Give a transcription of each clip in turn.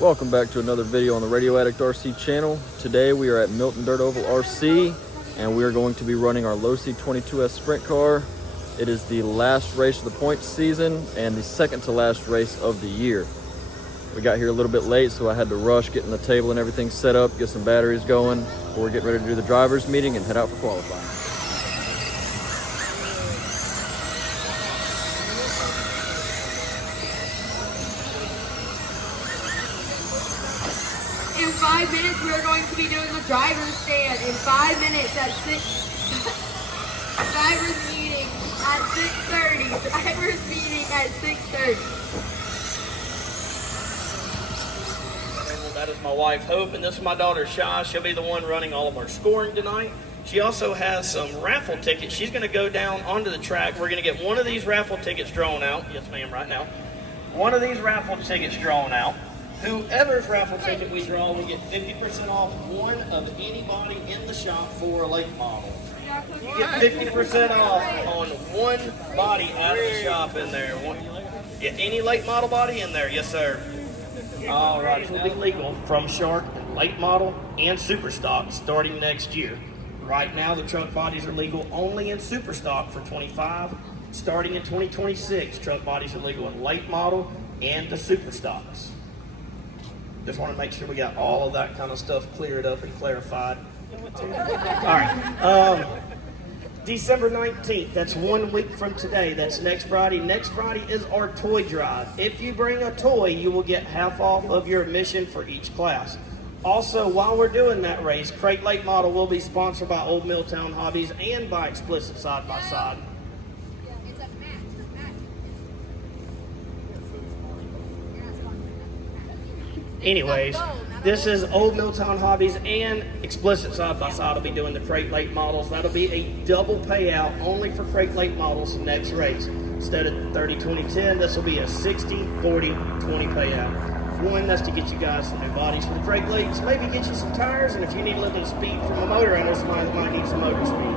Welcome back to another video on the Radio Addict RC channel. Today we are at Milton Dirt Oval RC and we are going to be running our Losi 22S sprint car. It is the last race of the points season and the second to last race of the year. We got here a little bit late, so I had to rush getting the table and everything set up, get some batteries going before we get ready to do the driver's meeting and head out for qualifying. In 5 minutes, we are going to be doing the driver's stand. In 5 minutes at 6, driver's meeting at 6:30. Driver's meeting at 6:30. That is my wife, Hope, and this is my daughter, Shy. She'll be the one running all of our scoring tonight. She also has some raffle tickets. She's going to go down onto the track. We're going to get one of these raffle tickets drawn out. Yes, ma'am, right now. One of these raffle tickets drawn out. Whoever's raffle ticket we draw, we get 50% off one of anybody in the shop for a late model. You get 50% off on one body out of the shop in there. Get any late model body in there. Yes, sir. All right, it will be legal from Shark and late model and super stock starting next year. Right now, the truck bodies are legal only in super stock for 25. Starting in 2026, truck bodies are legal in late model and the super stocks. Just want to make sure we got all of that kind of stuff cleared up and clarified. All right. December 19th, that's 1 week from today. That's next Friday. Next Friday is our toy drive. If you bring a toy, you will get half off of your admission for each class. Also, while we're doing that race, Crate Late Model will be sponsored by Old Milltown Hobbies and by Explicit Side by Side. Anyways, this is Old Milltown Hobbies and Explicit Side by Side will be doing the Crate Late Models. That'll be a double payout only for Crate Late Models next race. Instead of 30-20-10, this will be a 60-40-20 payout. One, that's to get you guys some new bodies for the Crate Lates, maybe get you some tires, and if you need a little bit of speed from a motor, I know somebody that might need some motor speed.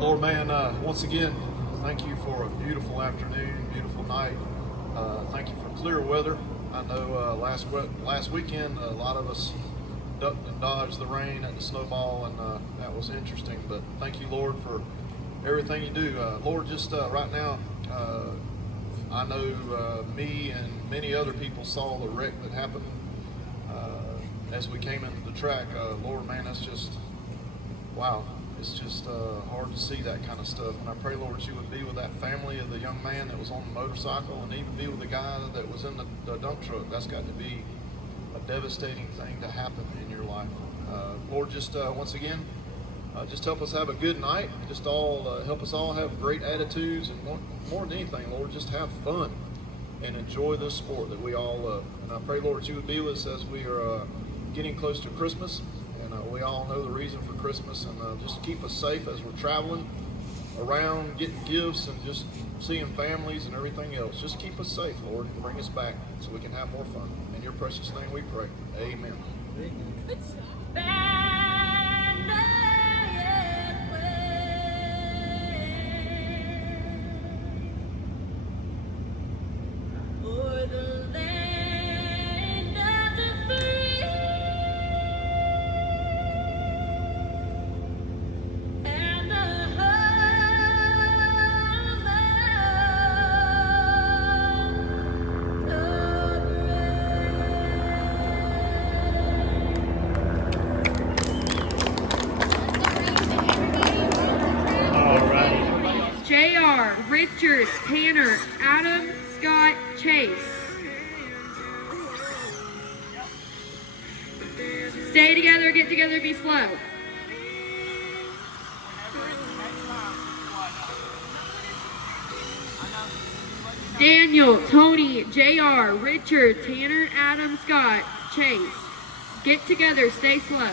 Lord, man, once again, thank you for a beautiful afternoon, beautiful night. Thank you for clear weather. I know last weekend a lot of us ducked and dodged the rain at the snowball, and that was interesting. But thank you, Lord, for everything you do. Lord, just right now, I know me and many other people saw the wreck that happened as we came into the track. Lord, man, that's just, wow. It's just hard to see that kind of stuff. And I pray, Lord, that you would be with that family of the young man that was on the motorcycle, and even be with the guy that was in the dump truck. That's got to be a devastating thing to happen in your life. Lord, just once again, just help us have a good night. Just help us all have great attitudes, and more than anything, Lord, just have fun and enjoy this sport that we all love. And I pray, Lord, that you would be with us as we are getting close to Christmas. We all know the reason for Christmas, and just keep us safe as we're traveling around, getting gifts and just seeing families and everything else. Just keep us safe, Lord, and bring us back so we can have more fun. In your precious name we pray. Amen. Richard, Tanner, Adam, Scott, Chase. Stay together, get together, be slow. Daniel, Tony, JR, Richard, Tanner, Adam, Scott, Chase. Get together, stay slow.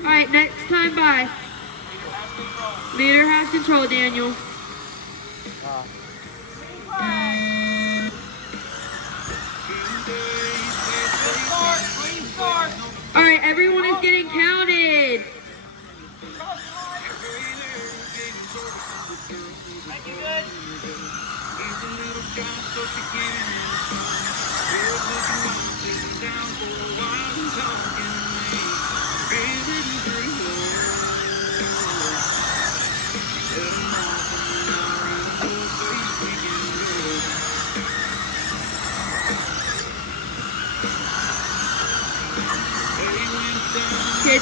Alright, next time, bye. Leader has control, Daniel. Alright, everyone is getting counted. Make it good.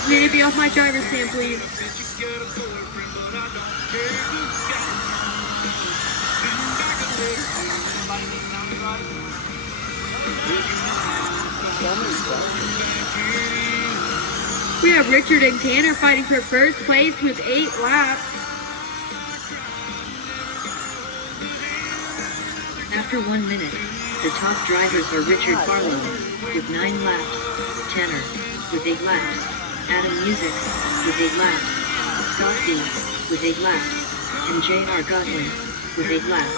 Need to be off my driver's stand, please. We have Richard and Tanner fighting for first place with 8 laps. After 1 minute, the top drivers are Richard Barlow with 9 laps, Tanner with 8 laps, Adam Music with 8 laps, Scott B with 8 laps, and J.R. Godwin with 8 laps.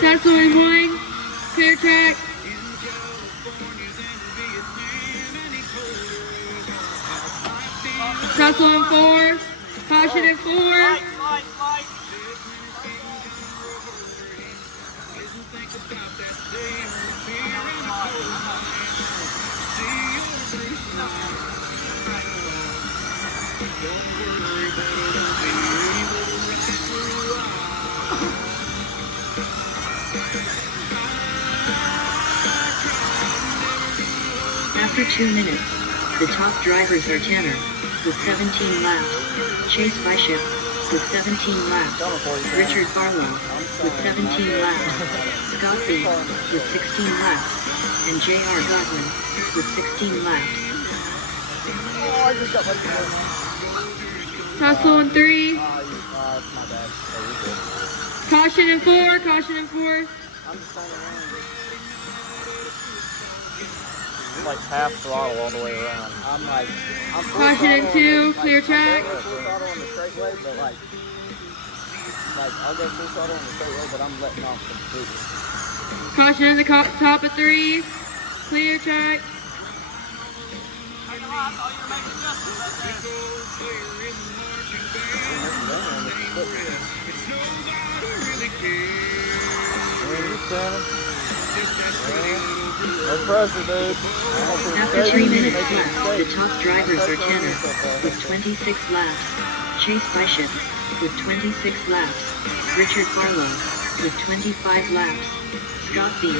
Tesla in 1, clear track. Tesla in 4, caution in 4. After 2 minutes, the top drivers are Tanner with 17 laps, Chase Bishop with 17 laps, Richard Barlow with 17 laps, Scott B with 16 laps, and J.R. Godwin with 16 laps. Tesla in 3. Caution in 4, caution in 4. Like half throttle all the way around. I'm Caution in 2, clear track. full throttle on the straightway, but like I'll go full throttle on the straightway, but I'm letting off completely. Caution in the top of 3, clear track. No pressure, dude. After 3 minutes left, the top drivers are Tanner with 26 laps, Chase Bishop with 26 laps, Richard Barlow with 25 laps, Scott B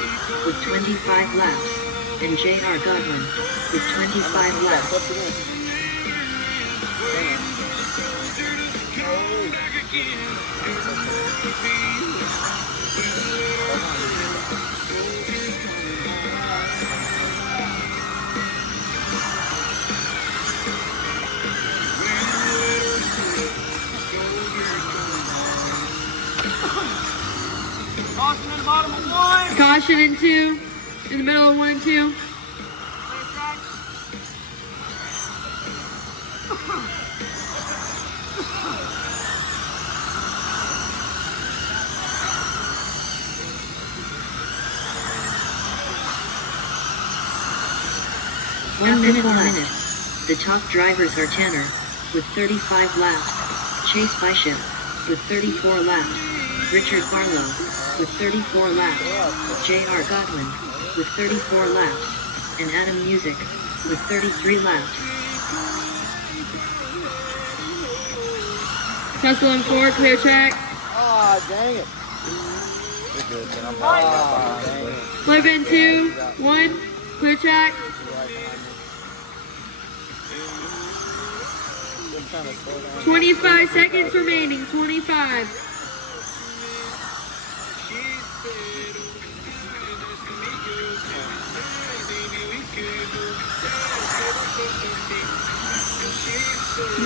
with 25 laps, and J.R. Godwin with 25 laps. Caution in the bottom of 1. Caution in 2, in the middle of 1 and 2. One minute left. The top drivers are Tanner with 35 laps, Chase Bishop with 34 laps, Richard Barlow with 34 laps, J.R. Godwin with 34 laps, and Adam Music with 33 laps. Tesla in 4, clear track. Ah, dang it. You're good, then I'm dang it. Flip in 2, 1, clear track. 25 seconds remaining, 25.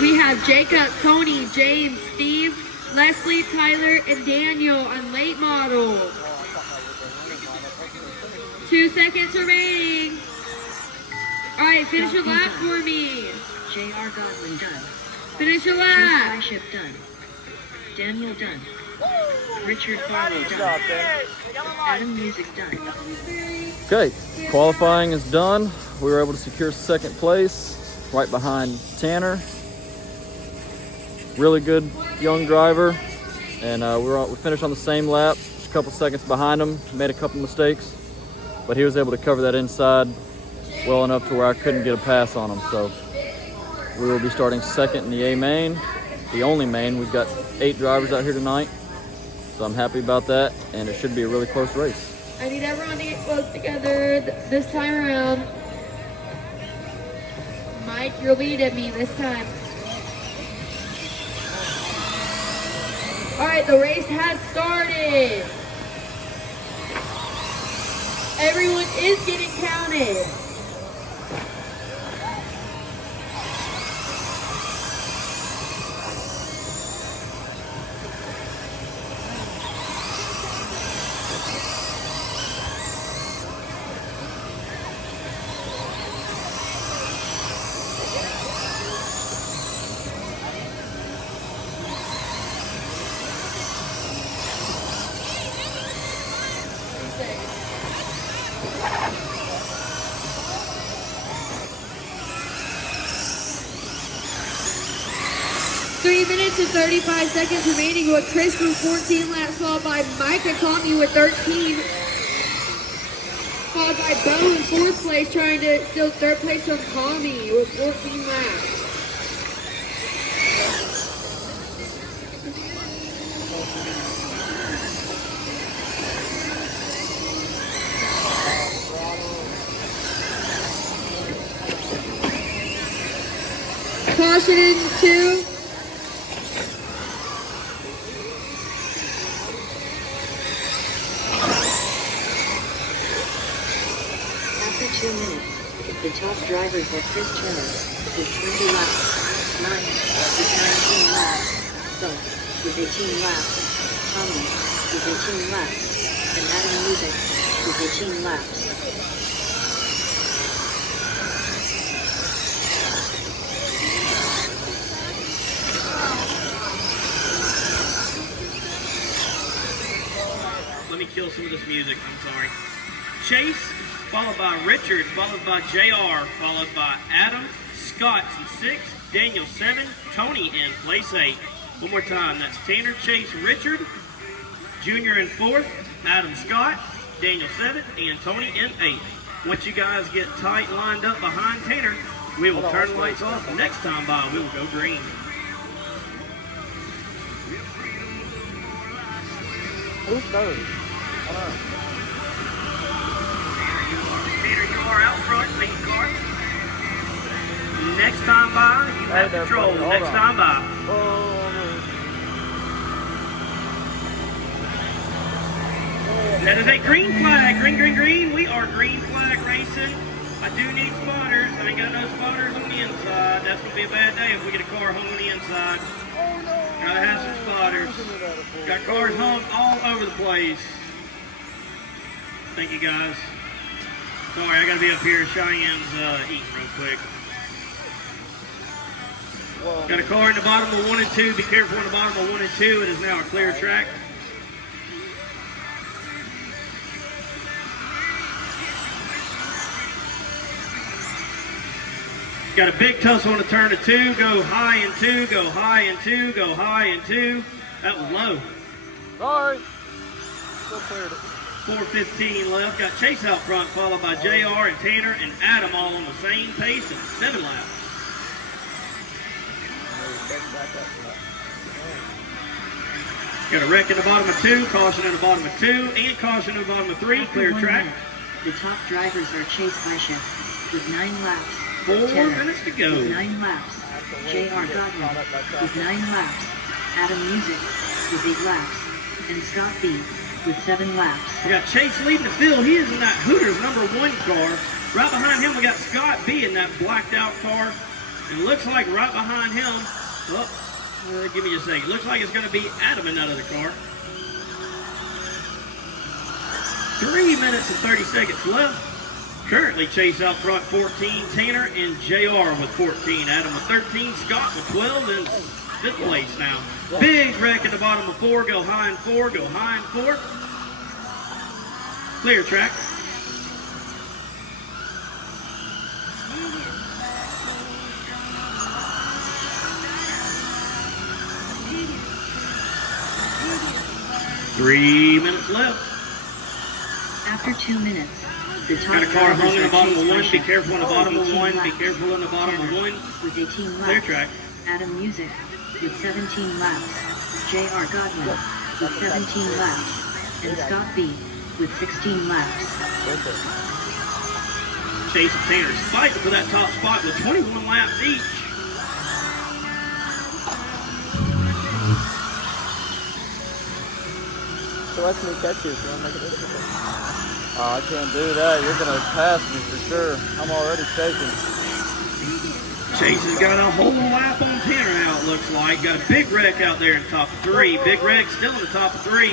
We have Jacob, Tony, James, Steve, Leslie, Tyler, and Daniel on late model. 2 seconds remaining. All right, finish your lap for me. J.R. Godwin done. Finish your Chase lap. Bishop done. Daniel done. Richard Barlow done. Adam Music done. Okay, qualifying is done. We were able to secure second place, right behind Tanner. Really good young driver, and we finished on the same lap, just a couple seconds behind him. Made a couple mistakes, but he was able to cover that inside well enough to where I couldn't get a pass on him. So we will be starting second in the A main, the only main. We've got 8 drivers out here tonight. So I'm happy about that, and it should be a really close race. I need everyone to get close together this time around. Mike, you'll lead at me this time. All right, the race has started. Everyone is getting counted. Minutes and 35 seconds remaining with Chris with 14 laps, followed by Mike and Tommy with 13. Followed by Bo in 4th place, trying to steal 3rd place from Tommy with 14 laps. Caution in 2. After 2 minutes, the top drivers are Chris Chenner with 20 laps, 9 with 19 laps, Bo with 18 laps, Tommy with 18 laps, and Adam Music with 18 laps. Let me kill some of this music, I'm sorry. Chase, followed by Richard, followed by JR, followed by Adam, Scott in 6th, Daniel 7, Tony in place 8. One more time, that's Tanner, Chase, Richard, Junior in 4th, Adam, Scott, Daniel 7th, and Tony in 8th. Once you guys get tight lined up behind Tanner, we will turn the lights off. Next time by, we will go green. Who's third? Peter, you are out front, lead car. Next time by, you have control. Next time by. That is a green flag. Green, green, green. We are green flag racing. I do need spotters. I ain't got no spotters on the inside. That's going to be a bad day if we get a car hung on the inside. Gotta have some spotters. Got cars hung all over the place. Thank you, guys. Sorry, I gotta be up here. Cheyenne's eating real quick. Got a car in the bottom of 1 and 2. Be careful in the bottom of 1 and 2. It is now a clear track. Got a big tussle on the turn of 2. Go high in 2. Go high in 2. Go high in 2. That was low. Sorry. Still cleared it. 4:15 left. Got Chase out front, followed by JR and Tanner and Adam all on the same pace at 7 laps. Got a wreck in the bottom of 2, caution in the bottom of 2, and caution in the bottom of 3. Clear track. The top drivers are Chase Bishop with 9 laps. 4 Tanner minutes to go. with 9 laps. J.R. Godwin with 9 laps. Adam Music with 8 laps. And Scott B with 7 laps. We got Chase leading the field. He is in that Hooters #1 car. Right behind him, we got Scott B in that blacked out car. And it looks like right behind him, give me just a second. Looks like it's going to be Adam in that other car. 3 minutes and 30 seconds left. Currently Chase out front 14, Tanner and JR with 14, Adam with 13, Scott with 12, and 5th place now. Big wreck in the bottom of 4, go high in 4, go high in 4. Clear track. Three minutes left. After 2 minutes, the top Got a car hung in the bottom of 1. Be Bishop careful in the bottom of with 1. 18 Be laps. careful in the bottom of 1. With 18 Clear laps. track. Adam Music with 17 laps, J.R. Godwin with 17 laps, and Scott B with 16 laps. Chase and Tanner's fighting for that top spot with 21 laps each. So let me catch you if you want to make it difficult. Oh, I can't do that. You're going to pass me for sure. I'm already shaking. Chase has got a whole lap on Tanner now, it looks like. Got a big wreck out there in the top of 3. Big wreck still in the top of 3.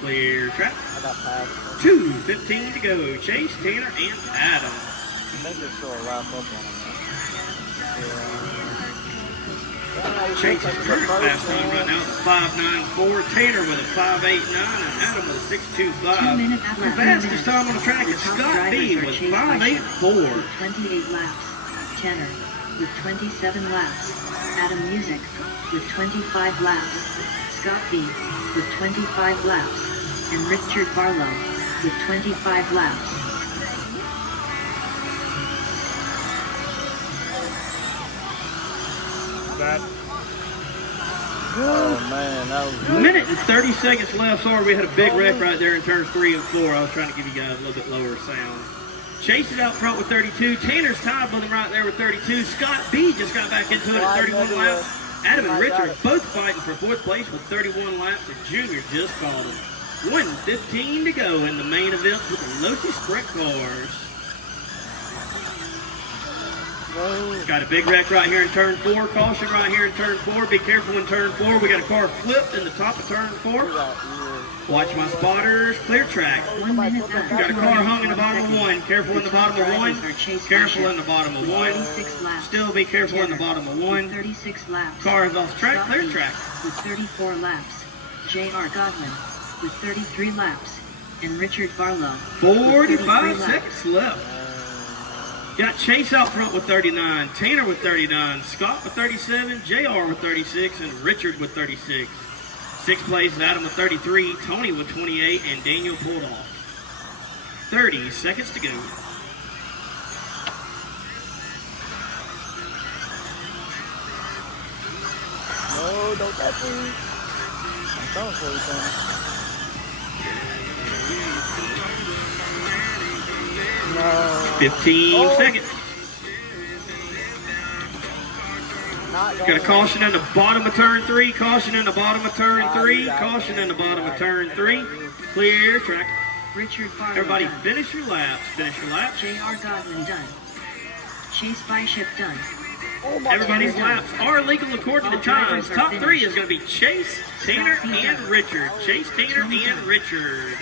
Clear track. I got passed. 2:15 to go. Chase, Tanner, and Adam. I think there's still a lap up on him. Chase is current fast time right now. 5.94. Tanner with a 5.89 and Adam with a 6.25. 2 minutes The fastest time on the track is Scott B with 5.84. 28 laps. Tanner with 27 laps. Adam Music with 25 laps. Scott B with 25 laps. And Richard Barlow with 25 laps. Oh man, that was A minute and 30 seconds left. Sorry, we had a big wreck right there in turns 3 and 4. I was trying to give you guys a little bit lower sound. Chase is out front with 32. Tanner's tied with him right there with 32. Scott B just got back into it at 31 laps. Adam and Richard both fighting for 4th place with 31 laps. And Junior just called him. 1:15 to go in the main event with the Losi sprint cars. Got a big wreck right here in turn 4. Caution right here in turn 4. Be careful in turn 4. We got a car flipped in the top of turn 4. Watch my spotters. Clear track. 1 minute We got a car hung in the bottom of 1. Careful in the bottom of 1. Careful in the bottom of 1. 36 laps. Still be careful in the bottom of 1. 36 laps. Car is off track. Clear track. With 34 laps. J.R. Godwin with 33 laps. And Richard Barlow. 45 seconds left. Got Chase out front with 39, Tanner with 39, Scott with 37, JR with 36, and Richard with 36. 6th place, Adam with 33, Tony with 28, and Daniel pulled off. 30 seconds to go. No, don't touch me. I'm coming for you, Tanner. No. 15 seconds. Not Got a caution in the bottom of turn 3, caution in the bottom of turn 3, caution in the bottom of turn 3. Clear track. Richard Barlow Everybody done. finish your laps, finish your laps. J.R. Godwin done. Chase Bishop done. Everybody's laps are legal according to times. Top 3 is going to be Chase, Tanner, and Richard. Chase, Tanner, and Richard.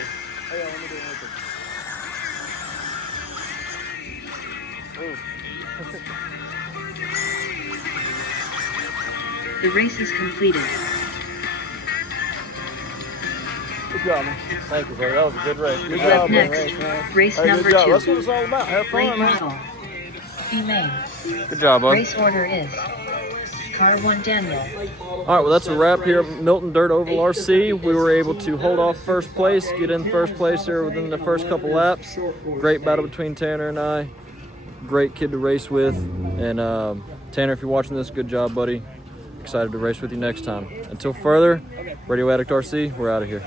The race is completed. Good job, man. Thank you, brother. That was a good race. Good Up job, man. next, race Hey, number good job. 2. That's what it's all about. Have Late fun, man. model. Elaine. Good job, bud. Race order is Car 1 Daniel. All right, well, that's a wrap here at Milton Dirt Oval RC. We were able to hold off first place, get in first place here within the first couple laps. Great battle between Tanner and I. Great kid to race with. And Tanner, if you're watching this, good job, buddy. Excited to race with you next time. Until further, Radio Addict RC, we're out of here.